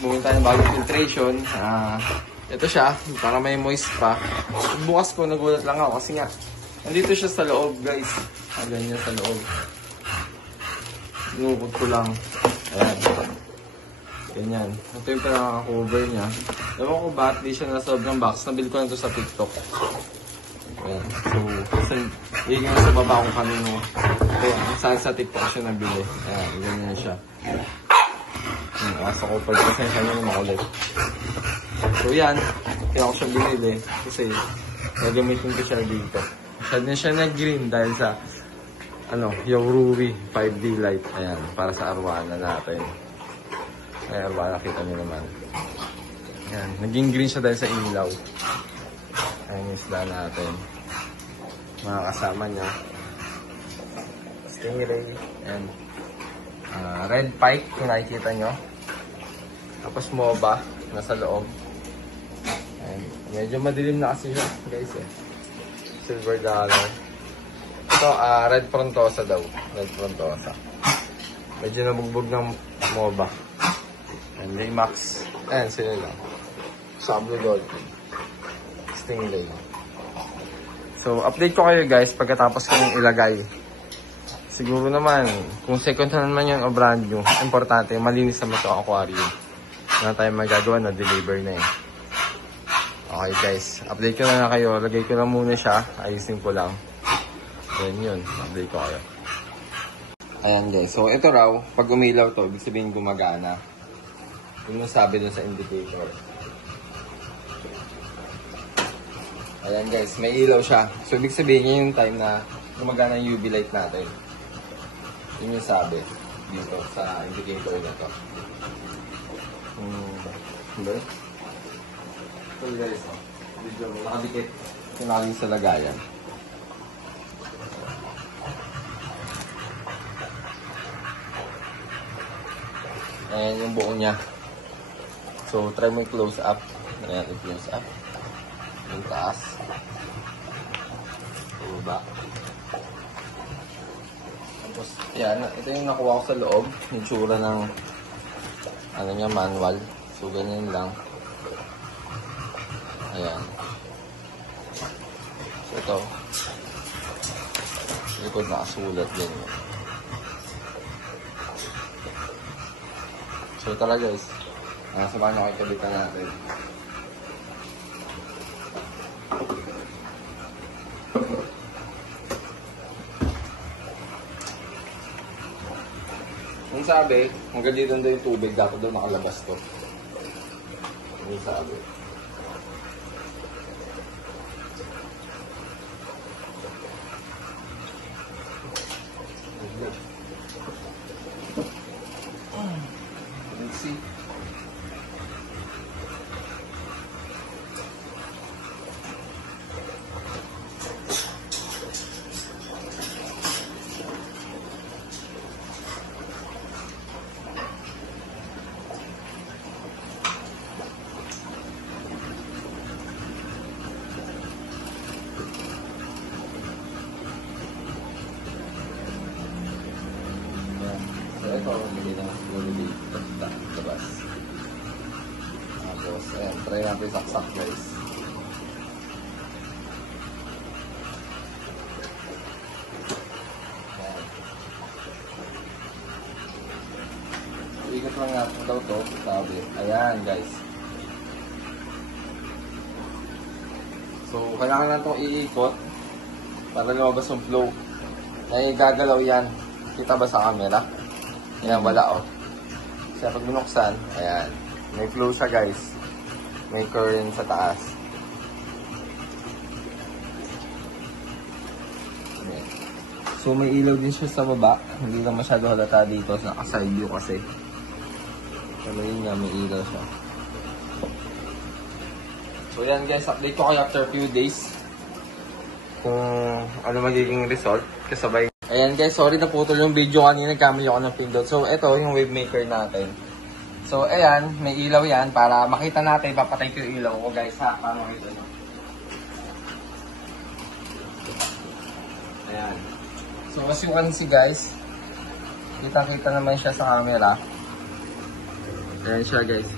bumili tayo ng bagong filtration. Ito siya, para may moist pa. Bukas po, nagulat lang ako kasi nga, nandito siya sa loob, guys. Ganyan sa loob. Inukot ko lang. Ayan. Ganyan. Ito yung pinaka-cover niya. Ewan ko ba, di siya nasa loob ng box. Nabili ko na ito sa TikTok. Ayan. So, kasi, higing sa baba kung kanino. Ayan, sa TikTok siya nabili. Ayan, ganyan siya. Nasa couple pasensya nyo yung makulit. So yan, kaya ko siya binili kasi nagamitin ko siya dito. Masyad na siya nag-green dahil sa Yorui 5D light. Ayan, para sa arwana natin. Ay, arwana, kita nyo naman. Ayan, naging green siya dahil sa ilaw. Ayan yung isla natin. Mga kasama niya. Stingray. Ayan. Red pike, kung nakikita nyo. Tapos MOBA, nasa loob. Ayan. Medyo madilim na kasi siya, guys eh. Silver dollar. Ito, red frontosa daw. Red frontosa. Medyo nabugbog ng MOBA. Ayan, J-Max. Ayan, sila lang. Sablo Dolphin. Stingray. So, update ko kayo guys pagkatapos kong ilagay. Siguro naman, kung second hand man yan o brand new, importante, malinis naman ito aquarium. Wala tayong magagawa na deliver na eh. Okay guys, update ko na nga kayo. Lagay ko lang muna siya, ayusin ko lang. Then yun, update ko kayo. Ayan guys, so ito raw, pag umilaw to, ibig sabihin gumagana. Yun yung sabi dun sa indicator. Ayan guys, may ilaw siya. So ibig sabihin yun yung time na gumagana yung UV light natin. Yun yung sabi dito sa indicator na to. Diba? So guys, video nakadikit yung sa lagayan. Ayan yung buo niya. So try mo i-close up. Ayan, i-close up. Yung taas. Baba. Tapos, yan. Ito yung nakuha ko sa loob. Yung tsura ng manual. So, ganyan lang. Ayan. So, ito. Likod nakasulat din. So, talaga guys. Sabahan nyo kayo kabitan natin. Kung sabi, hanggang dito doon yung tubig, dapat doon nakalabas to. Kung sabi. Let's see. Ito, hindi na nalili. Labas. Tapos, ayan. Try natin saksak, guys. Ayan. Ikot lang natin daw to. Sabi. Ayan, guys. So, kailangan natin itong iikot para lumabas yung flow. Ay, gagalaw yan. Kita ba sa camera? Ayan, wala oh. Kasi pag binuksan, ayan. May flow siya guys. May current sa taas. Ayan. So may ilaw din siya sa baba. Hindi na masyado halata dito. Naka-side view kasi. Pero yun nga, may ilaw siya. So yan guys, update ko kayo after few days. Kung ano magiging result. Kasabay. Ayan guys, sorry na putol yung video kanina, nagkamali ako ng pindot. So ito yung wave maker natin. So ayan, may ilaw yan para makita natin, papatay ko yung ilaw ko guys ha, paano makita nyo. Ayan. So as you can see guys, kita-kita naman siya sa camera. Ayan siya guys.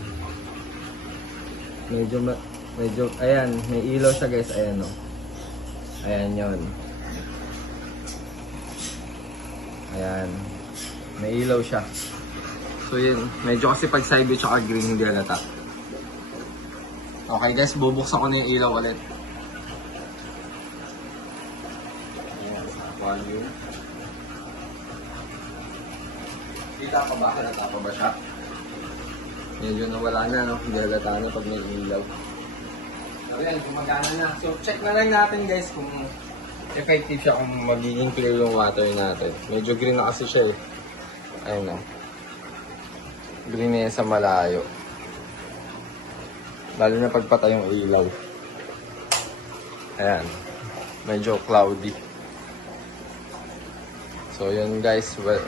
Medyo, ayan, may ilaw siya guys. Ayan o. Ayan yun. Ayan. May ilaw siya. So yun, medyo kasi pag side view tsaka green hindi halata. Okay guys, bubuksan ko na yung ilaw ulit. Ayan, volume. Kita pa ba? Halata pa ba siya? Medyo nawala na, no? Hindi halata na pag may ilaw. So yan, gumagana na. So check na lang natin guys kung effective siya, kung magiging clear yung water natin. Medyo green na kasi siya eh. Ayun na. Green na yan sa malayo. Lalo na pagpatay yung ilaw. Ayan. Medyo cloudy. So yun guys. Well,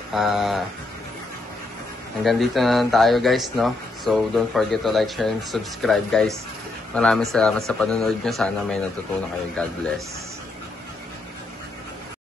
hanggang dito na lang tayo guys, no? So don't forget to like, share, and subscribe guys. Maraming salamat sa panonood nyo. Sana may natutunan kayo. God bless.